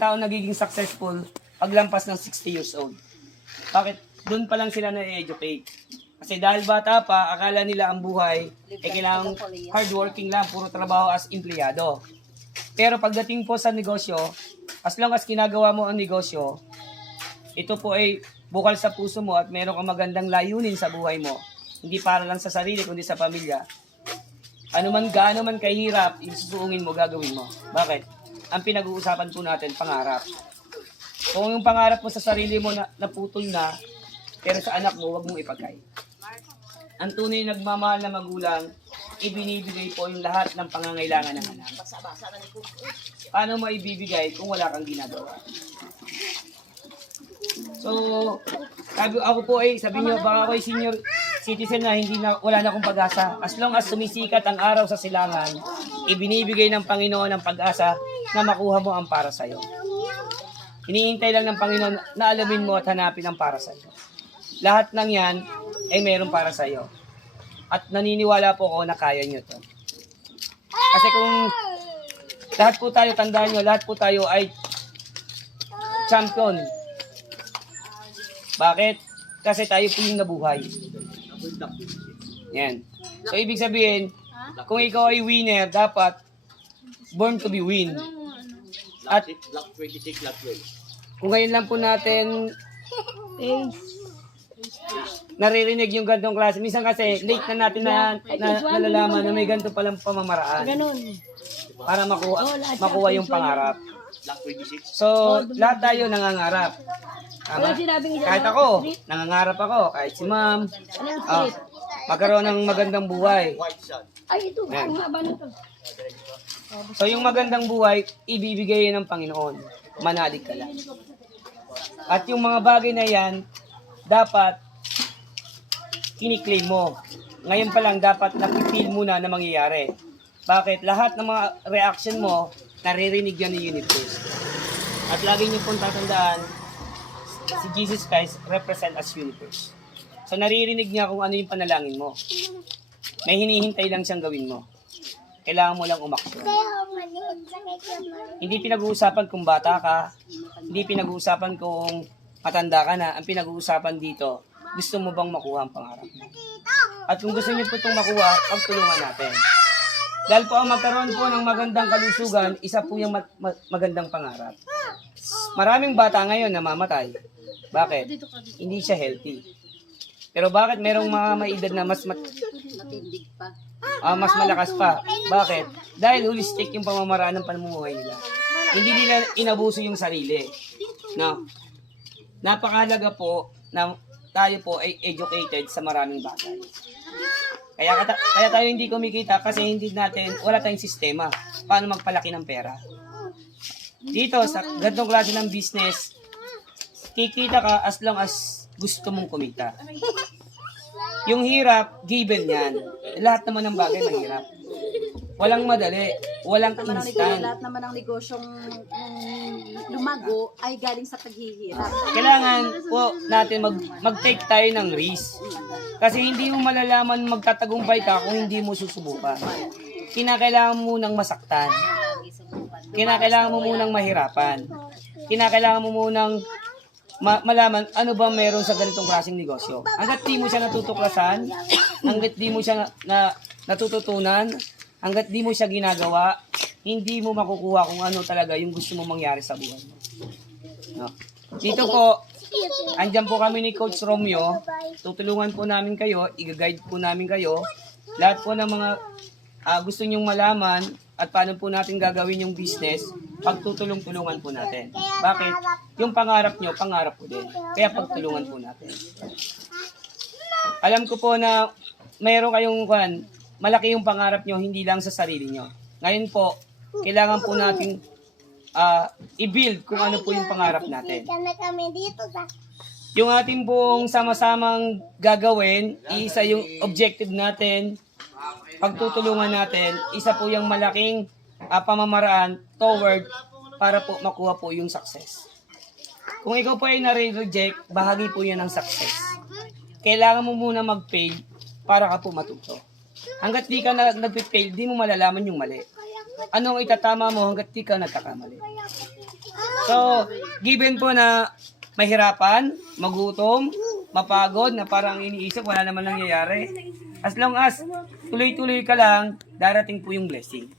Tao nagiging successful paglampas ng 60 years old. Bakit? Doon pa lang sila na-educate. Kasi dahil bata pa, akala nila ang buhay ay kailangang hardworking lang, puro trabaho as empleyado. Pero pagdating po sa negosyo, as long as ginagawa mo ang negosyo, ito po ay bukal sa puso mo at meron kang magandang layunin sa buhay mo. Hindi para lang sa sarili, kundi sa pamilya. Ano man gaano man kahirap, isusuungin mo, gagawin mo. Bakit? Ang pinag-uusapan po natin, pangarap. Kung yung pangarap mo sa sarili mo naputol na, pero sa anak mo, huwag mong ipagkay. Ang tunay nagmamahal na magulang, ibinibigay po yung lahat ng pangangailangan ng anak. Paano mo ibibigay kung wala kang ginagawa? So, ako po ay, sabi niyo, baka ako ay senior citizen na wala na akong pag-asa. As long as sumisikat ang araw sa silangan, ibinibigay ng Panginoon ang pag-asa na makuha mo ang para sa'yo. Hinihintay lang ng Panginoon na alamin mo at hanapin ang para sa'yo. Lahat ng yan ay meron para sa'yo. At naniniwala po ako na kaya nyo to. Kasi kung lahat po tayo, tandaan nyo, lahat po tayo ay champion. Bakit? Kasi tayo po yung nabuhay. Yan. So, ibig sabihin, kung ikaw ay winner, dapat born to be win. At kung ngayon lang po natin naririnig yung gantong klase. Minsan kasi late na natin nalalaman na may ganito palang pamamaraan. Para makuha yung pangarap. So, lahat tayo nangangarap. Tama? Kahit ako, nangangarap ako. Kahit si ma'am. Magkaroon ng magandang buhay. Ay, ito. Yan. Ang haba nito. So, yung magandang buhay, ibibigay ng Panginoon. Manalig ka lang. At yung mga bagay na yan, dapat kiniklaim mo. Ngayon pa lang, dapat napipil mo na mangyayari. Bakit? Lahat ng mga reaction mo, naririnig yan ni universe. At lagi niyo pong tatandaan, si Jesus Christ represent as universe. So, naririnig niya kung ano yung panalangin mo. May hinihintay lang siyang gawin mo. Kailangan mo lang umaksyon. Hindi pinag-uusapan kung bata ka, hindi pinag-uusapan kung matanda ka na. Ang pinag-uusapan dito, gusto mo bang makuha ang pangarap mo? At kung gusto niyo po itong makuha, pagtulungan natin. Dahil po ang magkaroon po ng magandang kalusugan, isa po yung magandang pangarap. Maraming bata ngayon namamatay. Bakit? Hindi siya healthy. Pero bakit merong mga maedad na mas malakas pa? Bakit? Dahil holistic yung pamamaraan ng pamumuhay nila. Hindi nila inabuso yung sarili. No? Napakahalaga po na tayo po ay educated sa maraming bagay. Kaya tayo hindi kumikita kasi wala tayong sistema paano magpalaki ng pera. Dito, sa ganitong klase ng business, kikita ka as long as gusto mong kumita. Yung hirap, given yan. Lahat naman ng bagay mahirap. Walang madali, walang instant. Lahat naman ng negosyong lumago ay galing sa paghihirap. Kailangan po natin mag-take tayo ng risk. Kasi hindi mo malalaman magtatagumpay ka kung hindi mo susubukan. Kinakailangan mo munang masaktan. Kinakailangan mo munang mahirapan. Kinakailangan mo munang malaman ano ba meron sa ganitong klaseng negosyo. Hanggat di mo siya natutuklasan, hanggat di mo siya natututunan, hanggat di mo siya ginagawa, hindi mo makukuha kung ano talaga yung gusto mo mangyari sa buhay mo. No. Dito po, andyan po kami ni Coach Romeo. Tutulungan po namin kayo, i-guide po namin kayo. Lahat po ng mga gusto nyong malaman at paano po natin gagawin yung business, pagtutulong-tulungan po natin. Bakit? Yung pangarap nyo, pangarap ko din. Kaya pagtulungan po natin. Alam ko po na mayroon kayong malaki yung pangarap nyo, hindi lang sa sarili nyo. Ngayon po, kailangan po natin i-build kung ano po yung pangarap natin. Yung ating pong sama-samang gagawin, isa yung objective natin, pagtutulungan natin, isa po yung malaking pamamaraan toward para po makuha po yung success. Kung ikaw po ay nare-reject, bahagi po yan ng success. Kailangan mo muna mag-fail para ka po matuto. Hanggat di ka nag-fail, di mo malalaman yung mali. Anong itatama mo hanggat di ka nagkakamali. So So, given po na mahirapan, magutom, mapagod, na parang iniisip, wala naman nangyayari. As long as tuloy-tuloy ka lang, darating po yung blessing.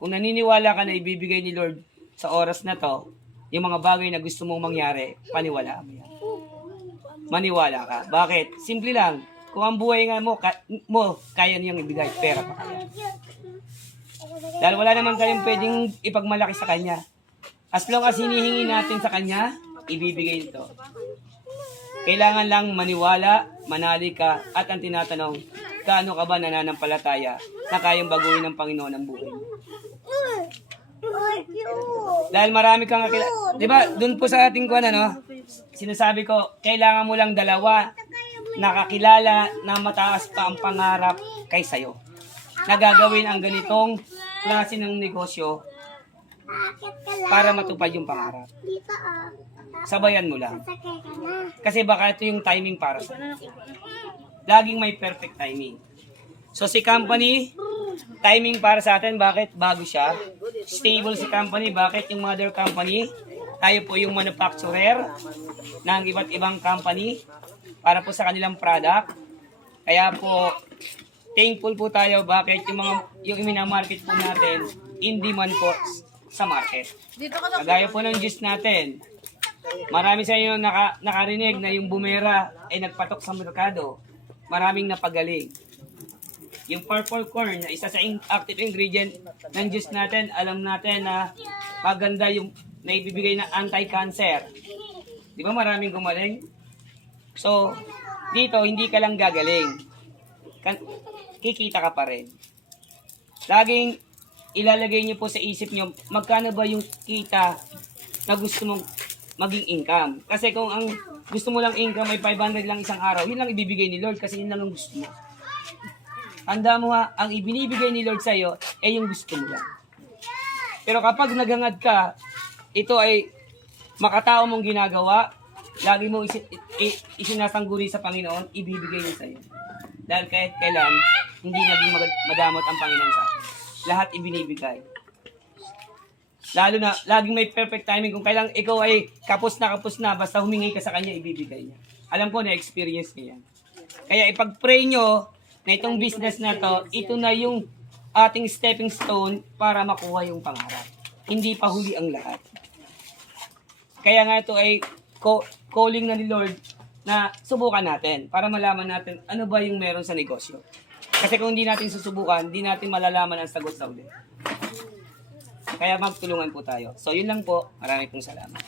Kung naniniwala ka na ibibigay ni Lord sa oras na to, yung mga bagay na gusto mong mangyari, paniwalaan mo yan. Maniwala ka. Bakit? Simple lang. Kung ang buhay nga mo, kaya niyang ibigay, pera pa kaya. Dahil wala naman tayong pwedeng ipagmalaki sa Kanya. As long as hinihingi natin sa Kanya, ibibigay nito. Kailangan lang maniwala, manali ka, at ang tinatanong, kaano ka ba nananampalataya na kayang baguhin ng Panginoon ang buhay mo? Dahil marami kang kakilala. Di ba, dun po sa ating kuwan, sinasabi ko, kailangan mo lang dalawa nakakilala na mataas pa ang pangarap kay sayo. Nagagawin ang ganitong klase ng negosyo para matupad yung pangarap. Sabayan mo lang. Kasi baka ito yung timing para sa laging may perfect timing. So si company, timing para sa atin, bakit? Bago siya. Stable si company, bakit? Yung mother company, tayo po yung manufacturer ng iba't ibang company para po sa kanilang product. Kaya po, thankful po tayo, bakit? Yung minamarket po natin, in demand po sa market. Kagaya po ng juice natin. Marami sa inyo nakarinig na yung bumera ay nagpatok sa merkado. Maraming napagaling. Yung purple corn na isa sa active ingredient ng juice natin, alam natin na maganda yung naibibigay na anti-cancer. Di ba maraming gumaling? So, dito hindi ka lang gagaling. Kikita ka pa rin. Laging ilalagay niyo po sa isip niyo, magkano ba yung kita na gusto mong maging income? Kasi kung ang gusto mo lang income ay 500 lang isang araw, yun lang ibibigay ni Lord kasi yun lang ang gusto mo. Handa mo ha, ang ibinibigay ni Lord sa'yo ay yung gusto mo lang. Pero kapag naghangad ka, ito ay makatao mong ginagawa, lagi mo isinasangguni sa Panginoon, ibibigay niya sa'yo. Dahil kahit kailan, hindi naging madamot ang Panginoon sa atin. Lahat ibinibigay. Lalo na, laging may perfect timing. Kung kailang ikaw ay kapos na, basta humingi ka sa Kanya, ibibigay niya. Alam ko na experience niya yan. Kaya ipag-pray nyo na itong business na to, ito na yung ating stepping stone para makuha yung pangarap. Hindi pa huli ang lahat. Kaya nga ito ay calling na ni Lord na subukan natin para malaman natin ano ba yung meron sa negosyo. Kasi kung hindi natin susubukan, hindi natin malalaman ang sagot sa uli. Kaya magtulungan po tayo. So yun lang po. Maraming pong salamat.